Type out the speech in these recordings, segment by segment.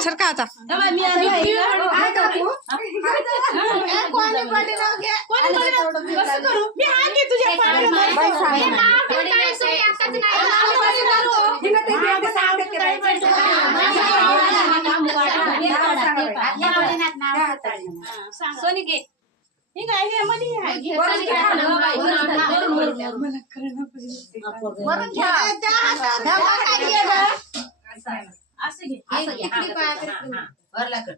सरका आता सोनी घे ठीक आहे हे मनी आहे असं घे वरला कर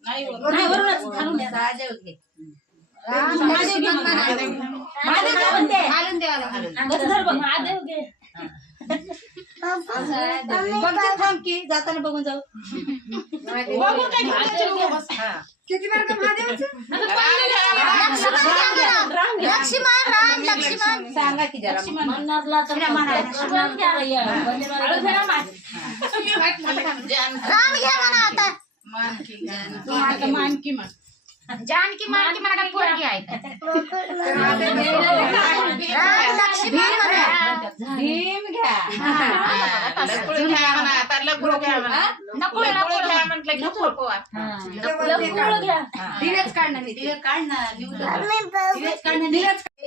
नाही वरूनच घालून द्या महादेव घे महादेव घे बघते थांब की जाताना बघून जाऊ किती वेळ लक्ष्मण सांगा की जरा मानकी म्हण जानकी मानकी मला काय पोरगी आहे भीम घ्या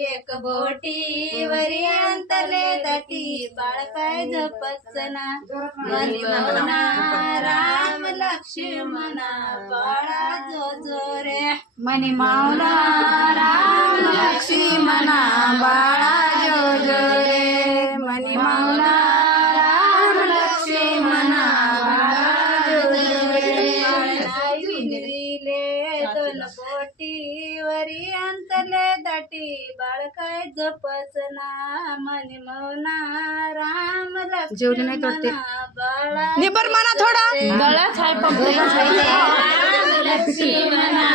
एक बोटीवरी अंतरले दाटी बाळ काय जपचना मनी मौना राम लक्ष्मणा बाळा जो जो रे मनी मावला राम लक्ष्मणा बाळा जो जो रे मनी मावला राम लक्ष्मणा बाळा जो जो रे विंदरीले दोन बोटीवरी अंतरले दाटी बाळ काय जपचना मनी मौना राम लक्ष्मणा बाळा निबर म्हणा थोडा गळाच आहे लक्ष्मणा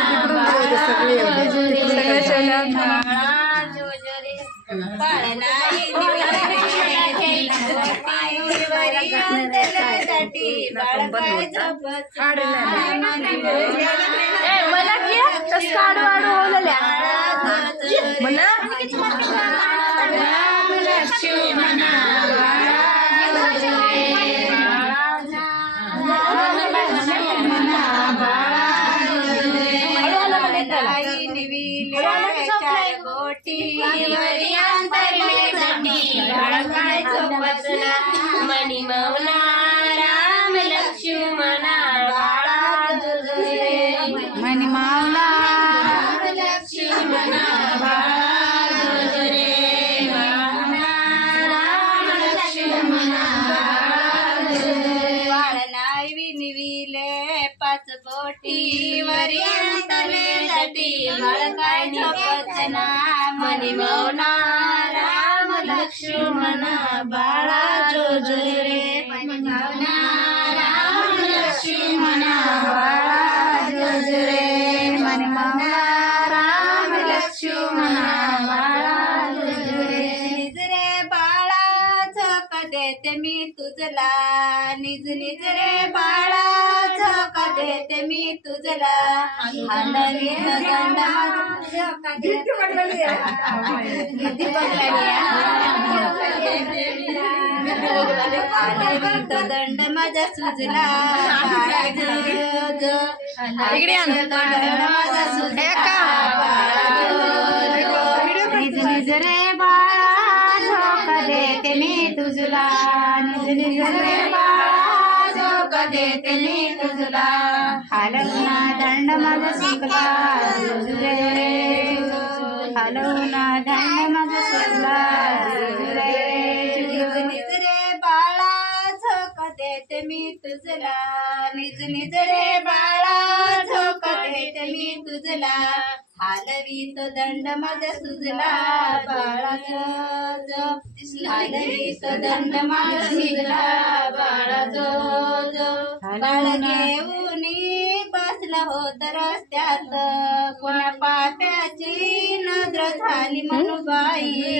मनी मौना राम लक्ष्मणा बाळा मनी मावला लक्ष्मणा बाळा राम लक्ष्मणा बाळ नाही विनविले पाच बोटीवरी अंतरले दाटी बाळ काय झोपचना मनी मौना राम लक्ष्मणा बाळा जो जो रे मनी मौना राम लक्ष्मणा बाळा जो जो रे मनी मौना राम लक्ष्मणा बाळा जो जो रे निज रे बाळा झोक देते मी तुझला निज निज रे बाळा झोक देते मी तुझला हालवी दंड झोक देते दंड माझा सुजला इकडे आण. माझा सुजला निज निज रे बाळा झोक देते मी तुझला निज निज रे बाळा झोक देते मी तुझला हलवना दंड माझा सुजला रे हलवना दंड माझा सुजला रे निज निज रे बाळा झोक देते मी तुझला निज निज रे बाळा झोक देते मी तुझला हालवी तो दंड माझा सुजला बाळाचा हालवी तो दंड माझा सुजला बाळाचा बाळ घेऊन बसला होत रस्त्यात कोणा पाप्याची नजर झाली म्हणून बाई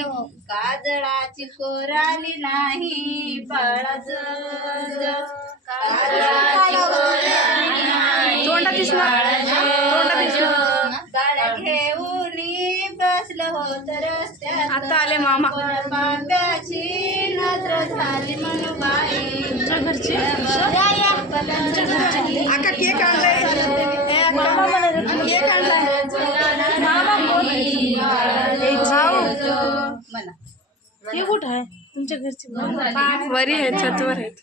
काजळाची कोराली नाही बाळाचं काजळाची कोराली नाही गाड्या घेऊन बसलं होत रस्त्यात आता आले मामा. पाप्याची नजर झाली मनुबाई. आका केक आणलाय. केक आणलाय. हे कुठं आहे तुमच्या घरची? वरी आहे, छतवर आहेत.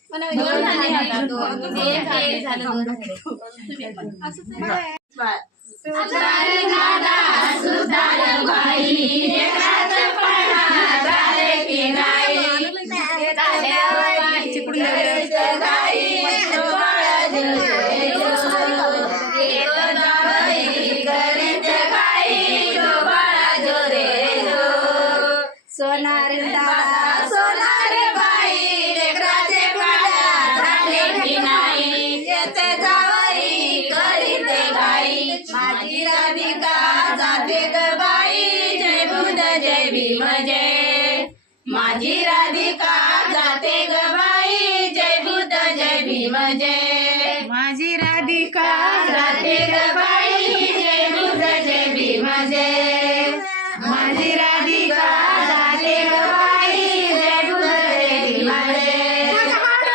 सोनार दादा सोनार बाई लेकराचे पाया झाले की नाही येते जावई करीते गाई माझी राधिका जाते ग बाई जय बुध जय भीम जय माझी राधिका जाते ग बाई जय बुध जय भीम जय माझी राधिका जाते ग बाई जय बुध जय भीम जय माझी राधिका जाते ग बाई जय बुध जय भीम जय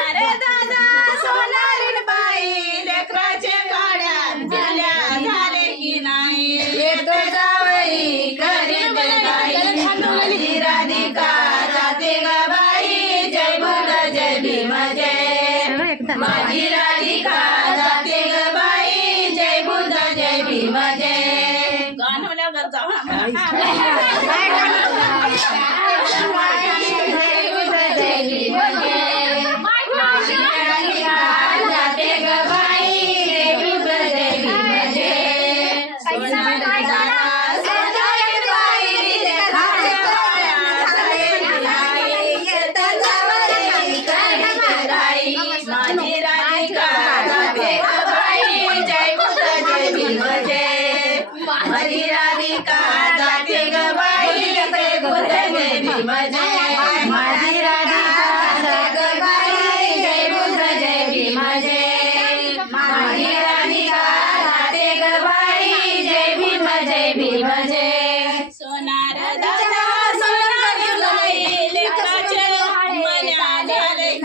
अरे दादा सोनारीन बाई लेकराचे गाड्या झाले की नाही येतो जावई करीत गाई माझी राधिका जाते ग बाई जय बुध जय भीम जय माझी राधिका जाते ग बाई जय बुध जय भीम जय गाणवल्या जाते ग बाई जय बुध जय भीम जय माझी राधिका जाते ग बाई जय बुध जय भीम जय माझी राधिका जाते ग बाई जय बुध जय भीम जय माझी राधिका जाते ग बाई जय बुध जय भीम जय माझी राधिका जाते ग बाई जय भीम जय भीम जय सोनार दादा सोनार बाई लेकराचे मन्या झाले की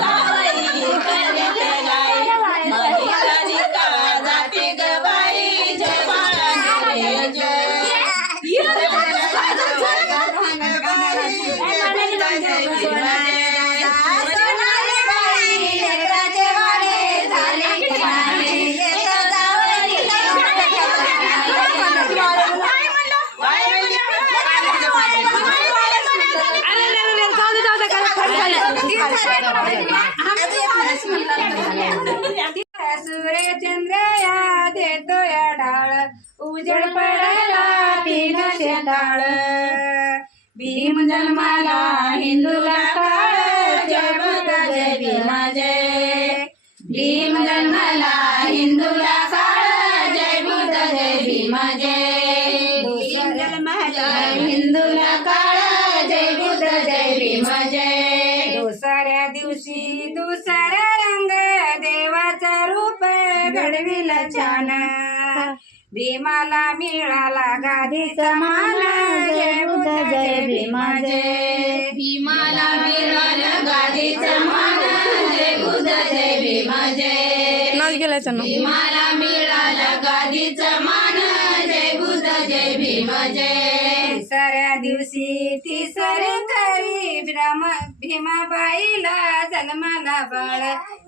जावई करीते गाई माझी राधिका जाते ग बाई जय बाळा जय जय सूर्य चंद्र या देतो या डाळ उजड पडायला तीन शेताळ भीम जन्माला हिंदूला काळ जय बुध जय भीम जय भीम जन्माला हिंदूला काळ जय बुध जय भीम जय भीम जन्माला हिंदूला काळ जय बुध जय भीम जय दुसऱ्या दिवशी दुसरा रंग देवाचा रूप घडविला छान भीमाला मिळाला गादीचा मान जय बुध जय भीम जय भीमाला मिळाला गादीचा मान जय बुध जय भीम जय नाच गेलाय भीमाला मिळाला गादीचा मान जय बुध जय भीम जय तिसऱ्या दिवशी तिसरे खरी भीमाबाईला जन्माला बाळ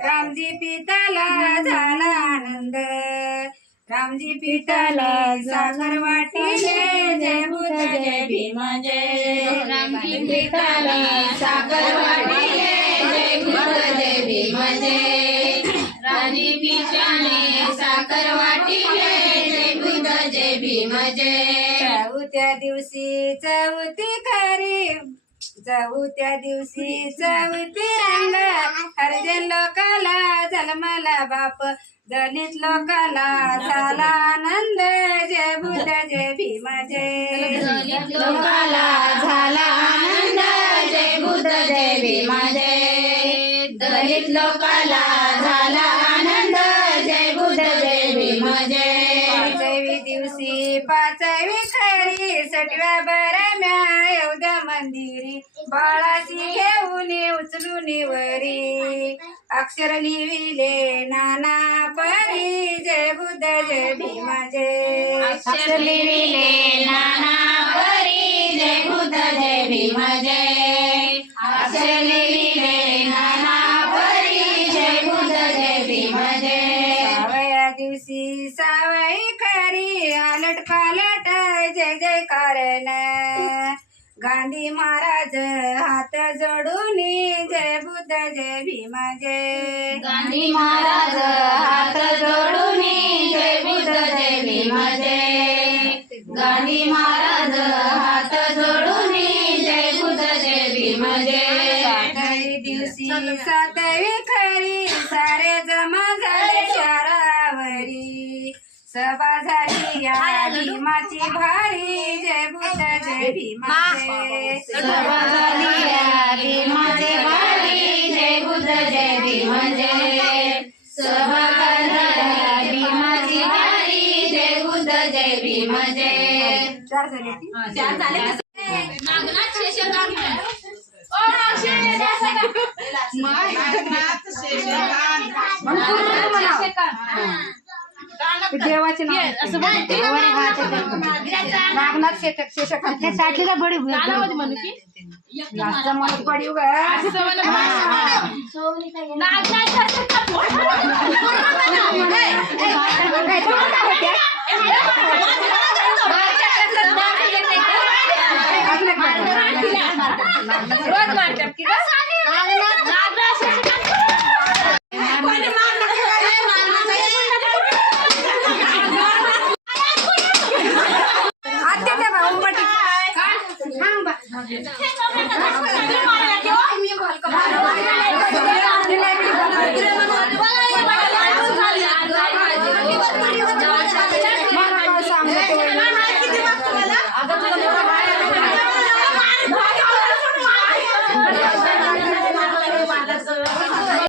रामजी पिताला झाला आनंद रामजी पिताला सागर वाटिले जय बुध जय भीम जय रामजी पिताला सागर वाटिले जय बुध जय भीम जय रामजी पिताने सागर वाटिले जय बुध जय भीम जय चौथ्या दिवशी चौथी खरी चौथ्या दिवशी चौथी रंग हरजन लोकाला जन्माला बाप दलित लोकाला झाला आनंद जय बुध जय भीम जय दलित लोकाला झाला आनंद जय बुध जय भीम जय दलित लोकाला झाला आनंद जय बुध जय भीम जय पाचवी दिवशी पाचवी खरी 6व्या बरा मंदिरी बाळाची घेऊन उचलून वरी अक्षर लिहिले नाना परी जय बुद्ध जय भीम जय अक्षर लिहिले नाना परी जय बुद्ध जय भीम जय अक्षर लिहिले नाना परी जय बुद्ध जय भीम जय सावया दिवशी सावई खरी आलट पालट जय जयकार गांधी महाराज हात जोडून जय बुद्ध जय भीम जय गांधी महाराज हात जोडून जय बुद्ध जय भीम जय गांधी महाराज हात जोडून जय बुद्ध जय भीम जय सातवी दिवशी सातवी खरी सारे जमा झाले शहरावरी सभा झाली या भीमाची भारी जय बुद्ध जय भीम जय सभा झाली या भीमाची भारी जय बुद्ध जय भीम जय सभा झाली भीमाची भारी जय बुद्ध जय भीम जय चार झाले ती? चार झाले देवाचे नाव नागनाथ शेषकांत साठीला बडी जास्त मला पडीव